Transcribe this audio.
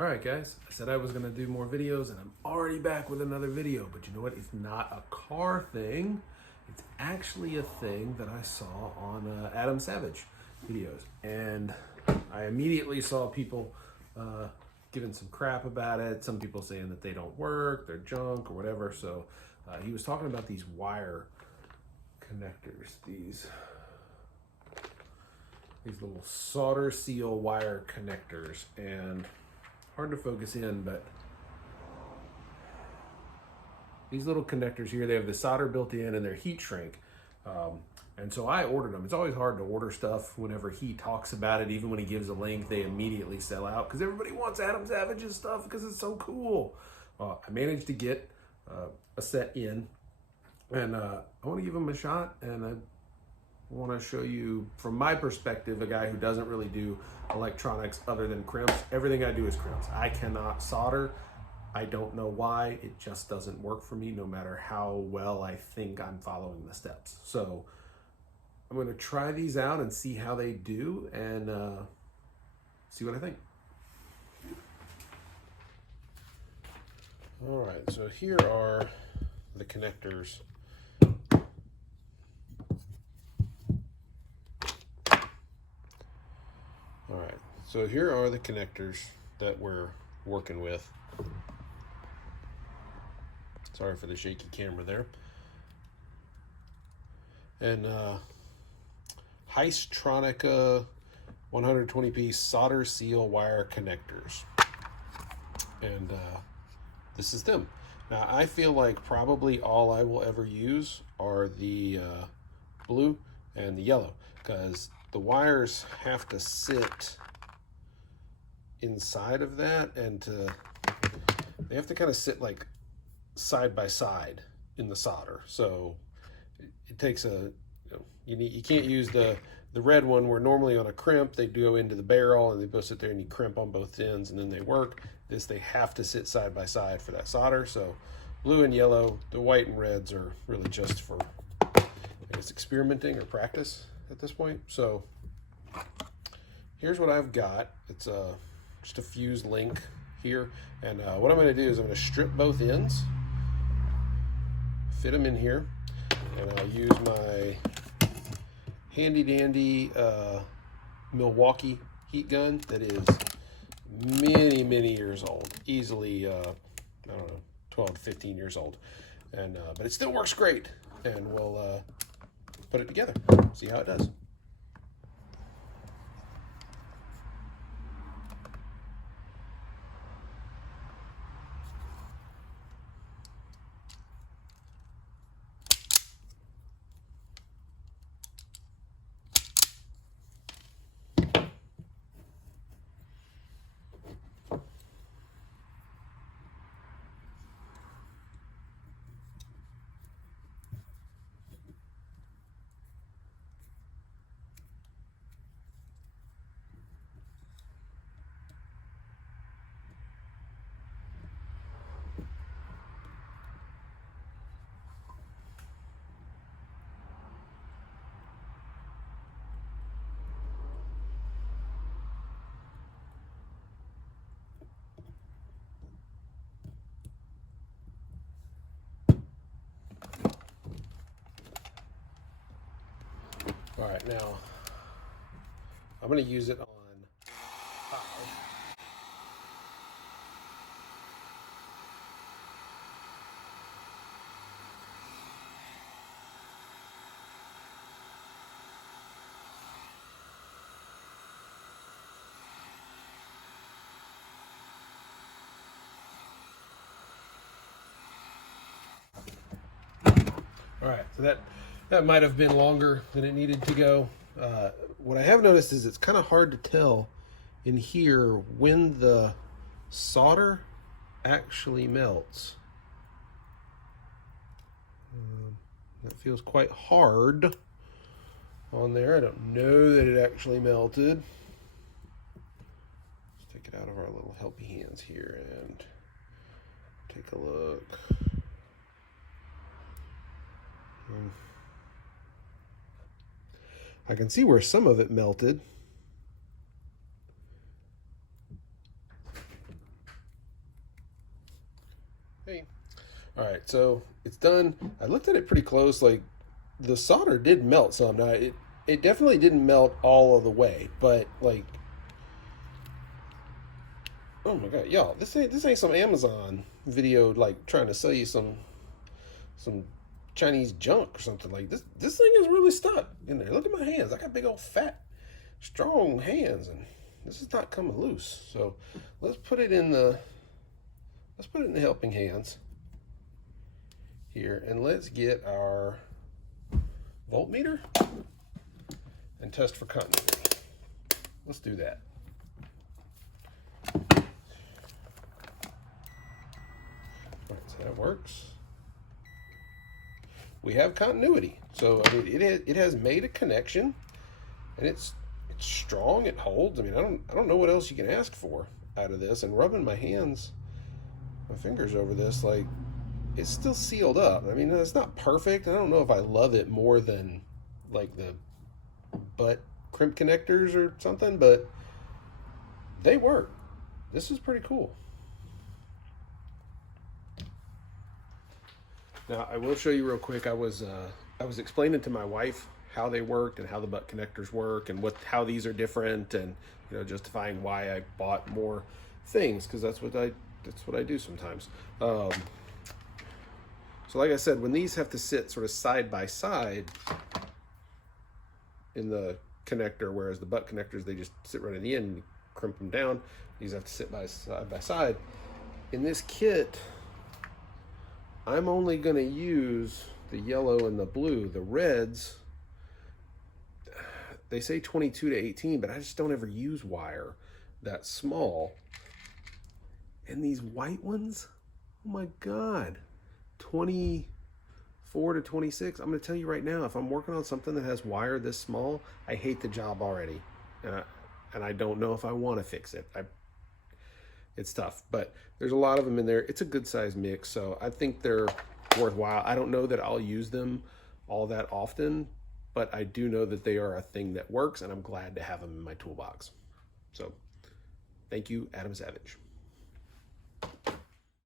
All right, guys, I said I was gonna do more videos and I'm already back with another video, but you know what? It's not a car thing. It's actually a thing that I saw on Adam Savage videos. And I immediately saw people giving some crap about it. Some people saying that they don't work, they're junk or whatever. So he was talking about these wire connectors, these little solder seal wire connectors, and hard to focus in, but these little connectors here, they have the solder built in and they're heat shrink. And so I ordered them. It's always hard to order stuff whenever he talks about it. Even when he gives a link, they immediately sell out because everybody wants Adam Savage's stuff because it's so cool. I managed to get a set in, and I want to give them a shot, and I want to show you from my perspective, a guy who doesn't really do electronics other than crimps. Everything I do is crimps. I cannot solder. I don't know why. It just doesn't work for me, no matter how well I think I'm following the steps. So I'm going to try these out and see how they do, and see what I think. All right, so here are the connectors. All right, so here are the connectors that we're working with. Sorry for the shaky camera there. And Hystronic 120-piece solder seal wire connectors. And this is them. Now, I feel like probably all I will ever use are the blue and the yellow, because the wires have to sit inside of that, and they have to kind of sit like side by side in the solder. So it takes you can't use the red one where normally on a crimp they do go into the barrel and they both sit there and you crimp on both ends and then they work. This, they have to sit side by side for that solder. So blue and yellow, the white and reds are really just for, I guess, experimenting or practice at this point. So here's what I've got. It's just a fused link here, and what I'm going to do is I'm going to strip both ends, fit them in here, and I'll use my handy dandy Milwaukee heat gun that is many years old, easily I don't know, 12 to 15 years old, and but it still works great, and we'll put it together, see how it does. All right, now I'm going to use it on high. All right, so that might have been longer than it needed to go. What I have noticed is it's kind of hard to tell in here when the solder actually melts. That feels quite hard on there. I don't know that it actually melted. Let's take it out of our little helpy hands here and take a look. I can see where some of it melted. All right, so it's done. I looked at it pretty close. Like the solder did melt some. Now it definitely didn't melt all of the way, but like, oh my god, y'all, this ain't some Amazon video like trying to sell you some Chinese junk or something. Like this thing is really stuck in there. Look at my hands. I got big old fat, strong hands, and this is not coming loose. So let's put it in the helping hands here, and let's get our voltmeter and test for continuity. Let's do that. All right, so that works. We have continuity. So I mean, it has made a connection, and it's strong. It holds. I mean, I don't know what else you can ask for out of this. And rubbing my fingers over this, like, it's still sealed up. I mean, it's not perfect. I don't know if I love it more than like the butt crimp connectors or something, but they work. This is pretty cool. Now I will show you real quick. I was explaining to my wife how they worked and how the butt connectors work and how these are different, and justifying why I bought more things, because that's what I do sometimes. So like I said, when these have to sit sort of side by side in the connector, whereas the butt connectors, they just sit right at the end and you crimp them down. These have to sit side by side. In this kit, I'm only going to use the yellow and the blue. The reds, they say 22 to 18, but I just don't ever use wire that small. And these white ones, oh my God, 24 to 26. I'm going to tell you right now, if I'm working on something that has wire this small, I hate the job already. And I don't know if I want to fix it. It's tough, but there's a lot of them in there. It's a good size mix, so I think they're worthwhile. I don't know that I'll use them all that often, but I do know that they are a thing that works, and I'm glad to have them in my toolbox. So thank you, Adam Savage.